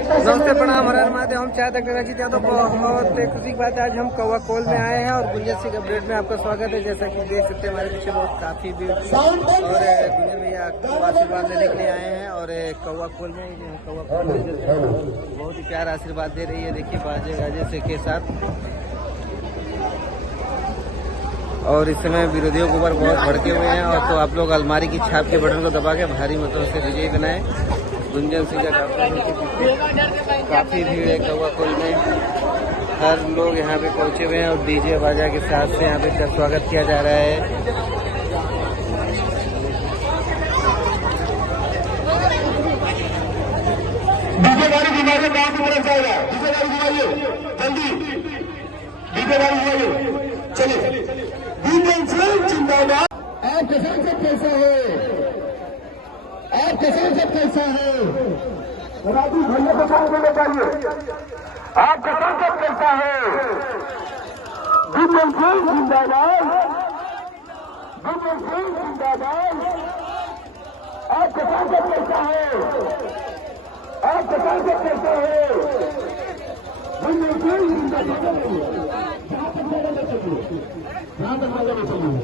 नमस्ते, प्रणाम, हर हर महादेव। हम चाहते हैं रंजीत यादव। बहुत खुशी की बात है, आज हम कौवा कोल में आए हैं और गुंजन सिंह अपडेट में आपका स्वागत है। जैसा कि देख सकते हैं हमारे पीछे बहुत काफी भीड़ थी और गुंजन भैया आशीर्वाद लेने के लिए आए हैं। और कौवा कोल में कौवा कोल बहुत ही प्यारा आशीर्वाद दे रही है। देखिए बाजे गाजे से के साथ। और इस समय विरोधियों के ऊपर बहुत भड़के हुए हैं। और तो आप लोग अलमारी की छाप के बटन को दबा के भारी मतों से विजयी बनाए। गुंजन सिंह का काफी भीड़ है कौवा कोल में। हर लोग यहाँ पे पहुंचे हुए हैं और डीजे बाजा के साथ से यहाँ पे स्वागत किया जा रहा है। डीजे गाड़ी घुमाइए, गाँव की तरफ जाएगा। डीजे गाड़ी घुमाइए, जल्दी डीजे गाड़ी घुमाइए, चलिए। गुंजन सिंह जिंदाबाद। आपके सांसद कैसा है? आपका सांसद कैसा है? राजू भैया को काम करना चाहिए। आपका सांसद कैसा है? गुंजन सिंह जिंदाबाद। गुंजन सिंह जिंदाबाद। आपका सांसद कैसा है? आपका सांसद कैसा है? गुंजन सिंह जिंदाबाद। जहाँ तक मजा नहीं चाहिए, जहाँ तक मजा नहीं चाहिए।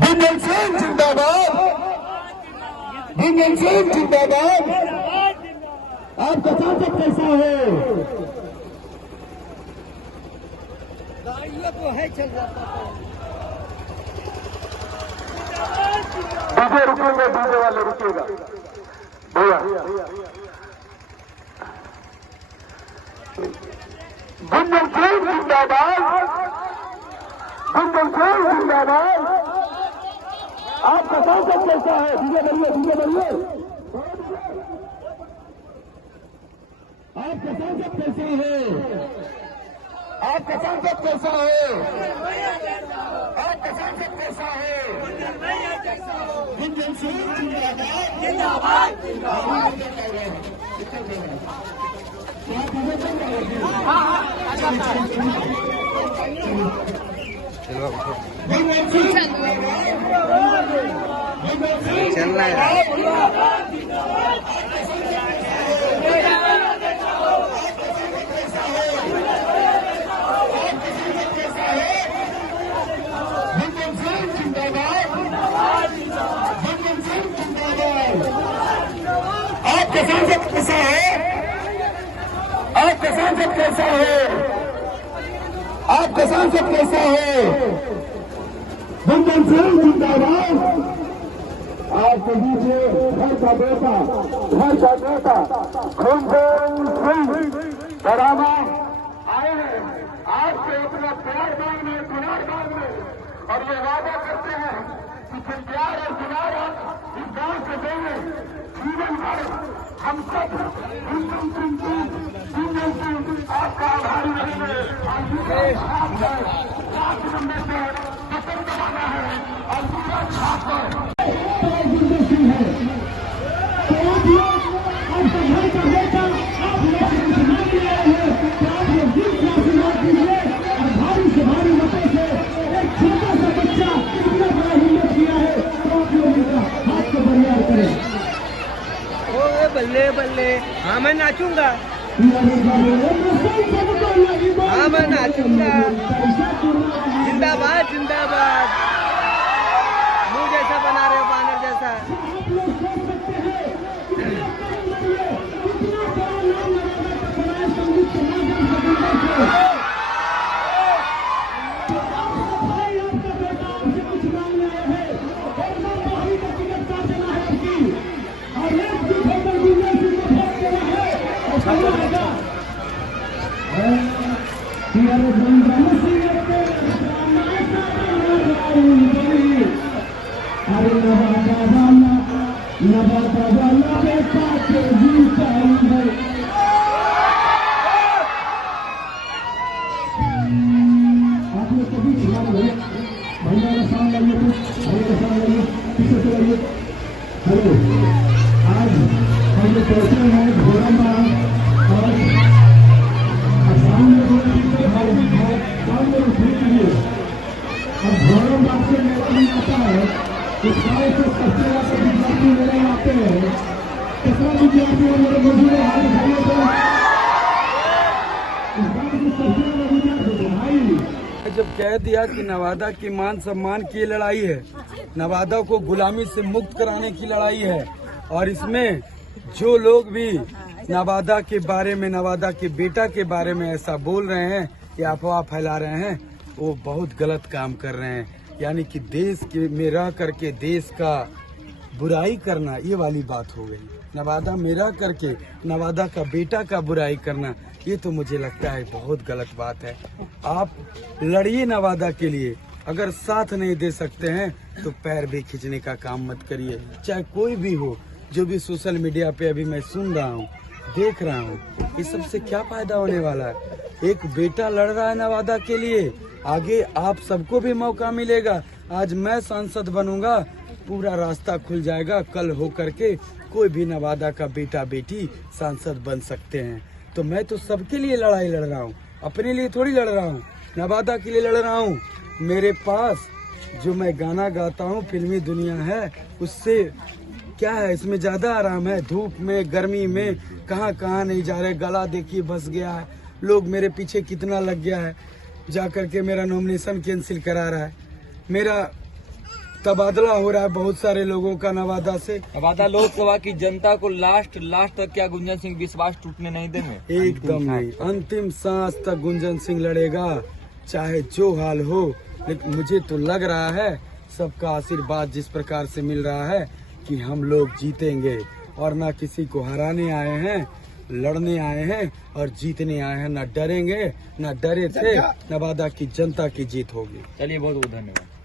गुंजन सिंह जिंदाबाद। गुंजन सिंह जिंदाबाद। आपका सांसद कैसा है? तो है चल रहा डीजे रुकेंगे, डीजे वाले रुकेगा भैया। गुंजन सिंह जिंदाबाद। गुंजन सिंह जिंदाबाद। आपका सांसद कैसा है? डीजे बनिए, डीजे बनिए। आपका सांसद कैसा है? आपका सांसद कैसा है? आपका सांसद कैसा है? गुंजन सिंह जिंदाबाद। जिंदाबाद। चलना है। आपका सांसद कैसा है? आपका सांसद कैसा है? आपका सांसद कैसा है? गुंजन सिंह जिंदाबाद। आपके बीच घर का बेटा, घर का बेटा गुंजन सिंह डरावा आए हैं आपसे अपना प्यार मांगने, दुलार मांगने। और ये वादा करते हैं कि फिर प्यार और दुलार इस गांव से देंगे जीवन भर। हम सब गुंजन सिंह आपका आभारी रहेंगे। राष्ट्र में से पसंद करवाना है और पूरा छाप बल्ले बल्ले। हाँ मैं नाचूंगा, हाँ मैं नाचूंगा। जिंदाबाद जिंदाबाद। मुंह जैसा बना रहे हो, बानर जैसा। आज हम लोग पहुंचे हैं घोड़ामा और सामने अब घोड़ाबाग से मेला भी आता है। इस गाँव से सबसे ज्यादा विद्यार्थी मेला आते तीसरा विद्यार्थी और मेरे मौजूद है हाथ उठाइए तो भाई जब कह दिया कि नवादा की मान सम्मान की लड़ाई है, नवादा को गुलामी से मुक्त कराने की लड़ाई है, और इसमें जो लोग भी नवादा के बारे में, नवादा के बेटा के बारे में ऐसा बोल रहे हैं या अफवाह फैला रहे हैं, वो बहुत गलत काम कर रहे हैं। यानी कि देश के में रह करके देश का बुराई करना, ये वाली बात हो गई। नवादा में रह करके नवादा का बेटा का बुराई करना, ये तो मुझे लगता है बहुत गलत बात है। आप लड़िए नवादा के लिए, अगर साथ नहीं दे सकते हैं तो पैर भी खींचने का काम मत करिए। चाहे कोई भी हो, जो भी सोशल मीडिया पे अभी मैं सुन रहा हूँ, देख रहा हूँ, इस सब से क्या फायदा होने वाला है। एक बेटा लड़ रहा है नवादा के लिए, आगे आप सबको भी मौका मिलेगा। आज मैं सांसद बनूंगा, पूरा रास्ता खुल जाएगा, कल हो करके कोई भी नवादा का बेटा बेटी सांसद बन सकते हैं। तो मैं तो सबके लिए लड़ाई लड़ रहा हूँ, अपने लिए थोड़ी लड़ रहा हूँ, नवादा के लिए लड़ रहा हूँ। मेरे पास जो मैं गाना गाता हूँ, फिल्मी दुनिया है, उससे क्या है, इसमें ज्यादा आराम है। धूप में, गर्मी में कहाँ कहाँ नहीं जा रहे, गला देखिए बस गया है, लोग मेरे पीछे कितना लग गया है, जा करके मेरा नॉमिनेशन कैंसिल करा रहा है, मेरा तबादला हो रहा है बहुत सारे लोगों का नवादा से। नवादा लोकसभा की जनता को लास्ट तक क्या गुंजन सिंह विश्वास टूटने नहीं देंगे? एकदम नहीं, अंतिम सांस तक गुंजन सिंह लड़ेगा, चाहे जो हाल हो। लेकिन मुझे तो लग रहा है सबका आशीर्वाद जिस प्रकार से मिल रहा है कि हम लोग जीतेंगे, और ना किसी को हराने आए हैं, लड़ने आए हैं और जीतने आए हैं। ना डरेंगे, ना डरे थे। नवादा की जनता की जीत होगी। चलिए, बहुत बहुत धन्यवाद।